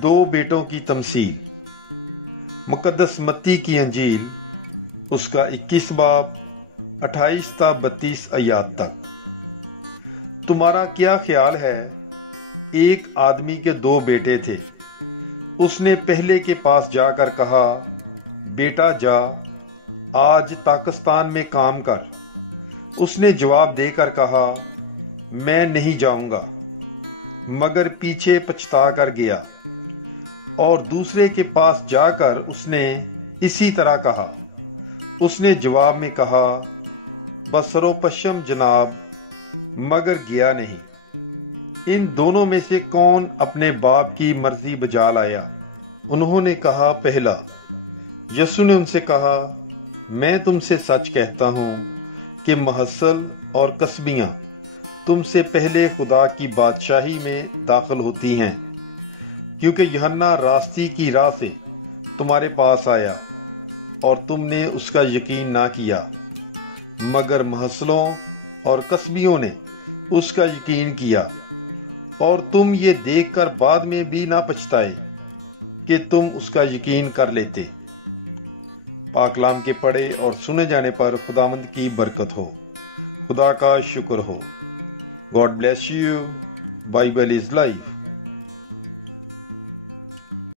दो बेटों की तमसील। मुकद्दस मत्ती की अंजील उसका 21 बाब 28 ता 32 आयात तक। तुम्हारा क्या ख्याल है, एक आदमी के दो बेटे थे। उसने पहले के पास जाकर कहा, बेटा जा, आज ताकिस्तान में काम कर। उसने जवाब देकर कहा, मैं नहीं जाऊंगा, मगर पीछे पछता कर गया। और दूसरे के पास जाकर उसने इसी तरह कहा। उसने जवाब में कहा, बसरो पश्चिम जनाब, मगर गया नहीं। इन दोनों में से कौन अपने बाप की मर्जी बजा लाया? उन्होंने कहा, पहला। यसु ने उनसे कहा, मैं तुमसे सच कहता हूं कि महसल और कस्बियां तुमसे पहले खुदा की बादशाही में दाखिल होती हैं, क्योंकि यूहन्ना रास्ती की राह से तुम्हारे पास आया और तुमने उसका यकीन ना किया, मगर महसलों और कस्बियों ने उसका यकीन किया। और तुम ये देखकर बाद में भी ना पछताए कि तुम उसका यकीन कर लेते। पाकलाम के पढ़े और सुने जाने पर खुदावंद की बरकत हो। खुदा का शुक्र हो। God bless you. Bible is life.